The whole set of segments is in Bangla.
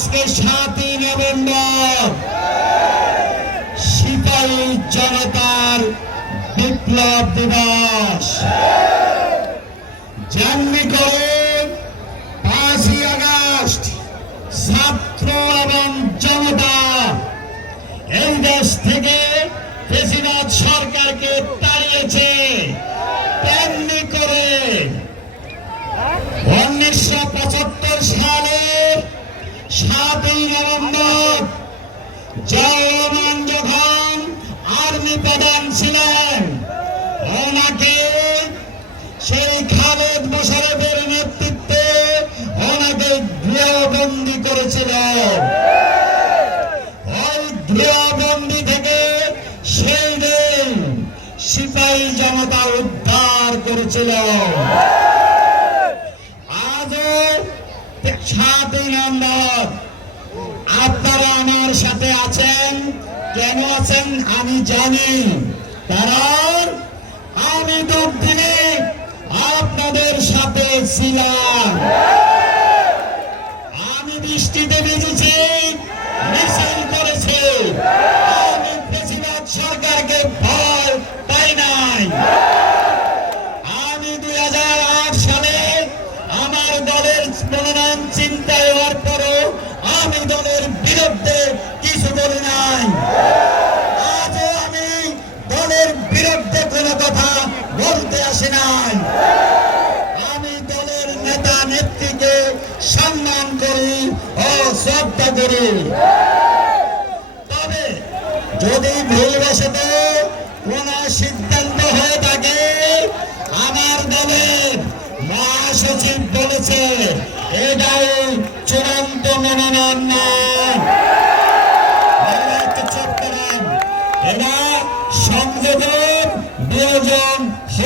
আজকে সাতই নভেম্বর। সিপাহী জনতার বিপ্লব দিবস। যেমনি করে পাঁচই আগস্ট ছাত্র এবং জনতা এই দেশ থেকে প্রেসিডেন্ট সরকারকে তাড়িয়েছে। তেমনি করে উনিশশো পঁচাত্তর সালে সাতই নভেম্বর গৃহবন্দী থেকে সেই দিন জনতা উদ্ধার করেছিল আজও সাতই নম্বর সাথে আছেন, কেন আছেন আমি জানি। কারণ আমি দুদিনে আপনাদের সাথে ছিলাম। আমি বৃষ্টিতে ভিজেছি, মিছিল করেছি। আমি সরকারকে ভয় পাই নাই আমি দুই সালে আমার দলের মনোনয়ন চিন্তা হওয়ার পরও আমি দলের বিরুদ্ধে কিছু বলি নাই আজও আমি দলের বিরুদ্ধে কোনো কথা বলতে আসি নাই আমি দলের নেতা নেত্রীকে সম্মান করি ও শ্রদ্ধা করি। তবে যদি ভুলবশত কোন সিদ্ধান্ত হয়ে থাকে, আমার দলের মহাসচিব বলেছে, এটাই চূড়ান্ত মনোনয়ন নয়। সংযোজন বিয়োজন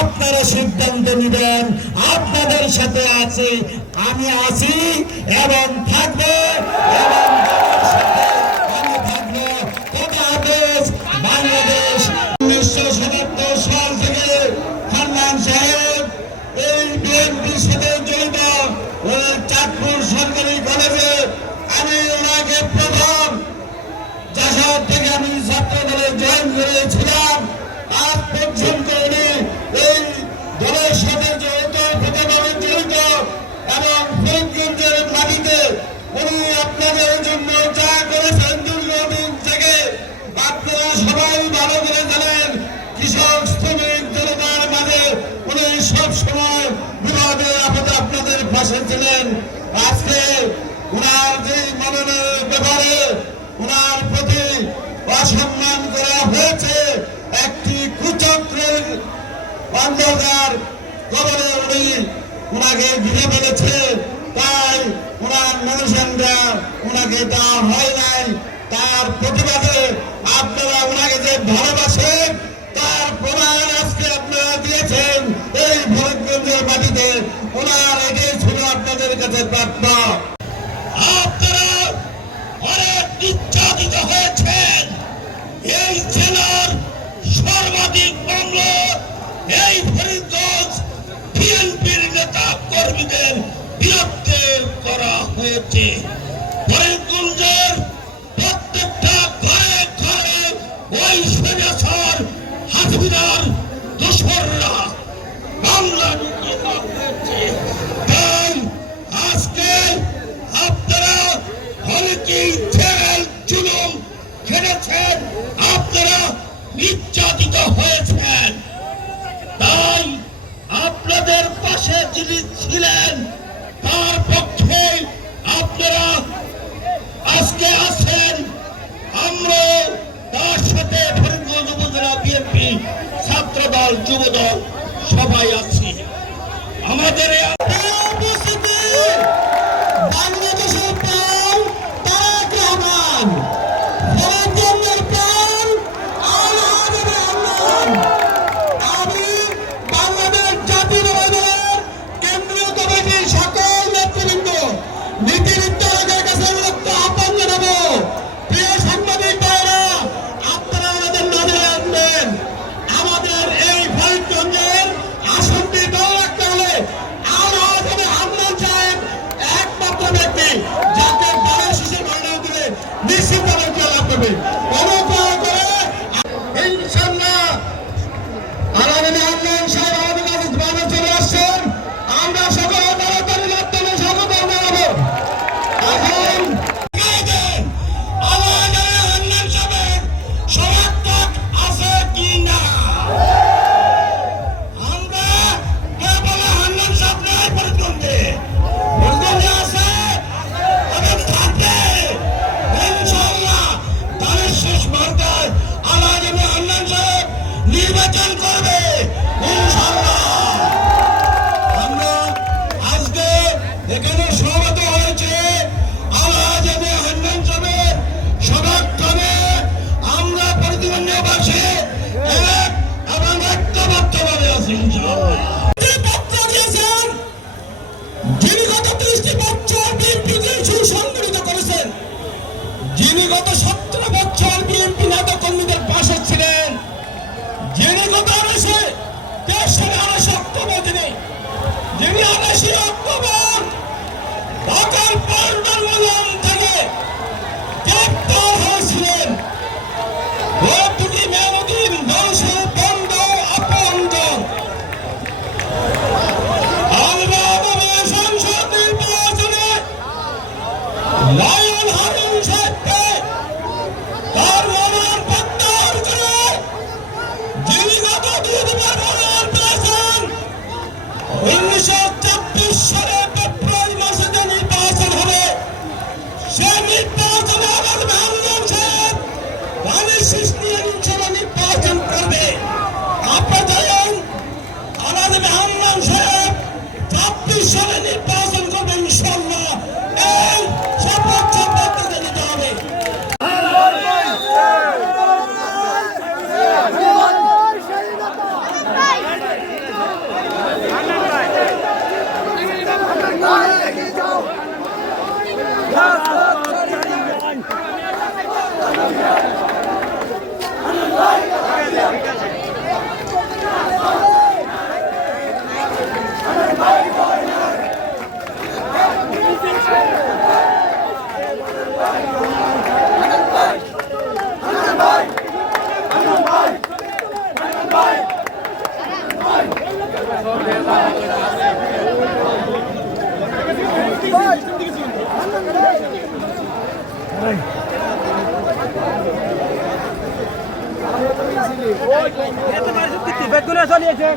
আপনারা সিদ্ধান্ত নেবেন আপনাদের সাথে আছে আমি আছি এবং থাকব প্রথম আমি আজ পর্যন্ত উনি এই দলের সাথে জড়িত প্রথমভাবে জড়িত এবং ফরিদগঞ্জের মাটিতে উনি আপনাদের জন্য যা করেছেন দীর্ঘদিন থেকে আপনারা সবাই ভালো করে জানেন কৃষক শ্রমিক জনতার মাঝে উনি সব সময় বিভাগে আপদে পাশে ছিলেন। আজকে উনার যে মনোনয়নের ব্যাপারে উনার প্রতি অসম্মান করা হয়েছে, একটি কুচক্রের অন্ধকার কবরে উনি উনাকে ঘিরে ফেলেছে। তাই উনার মানুষেরা উনাকে দেওয়া হয় নাই। তার প্রতিবাদে আপনারা উনাকে যে ভালোবাসেন তার প্রমাণ আজকে আপনারা দিয়েছেন এই ভরতগঞ্জের মাটিতে ওনার এটাই ছিল আপনাদের কাছে প্রাপ্য আপনারা অনেক নির্যাতিত হয়েছেন এই জেলার সর্বাধিক মামলা এই ফরিদগঞ্জ বিএনপির নেতা কর্মীদের বিরুদ্ধে তাই আজকে আপনারা অনেকেই খেটেছেন আপনারা হয়েছেন। তাই আপনাদের পাশে তার পক্ষে আপনারা আজকে আছেন আমরা তার সাথে ফরিদগঞ্জ উপজেলা বিএনপি ছাত্র দল যুব দল সবাই আছি। আমাদের आदेश मानकर में निर्वाचन को Dünya başı yok mu bu? Bakan Hey. চলিয়েছে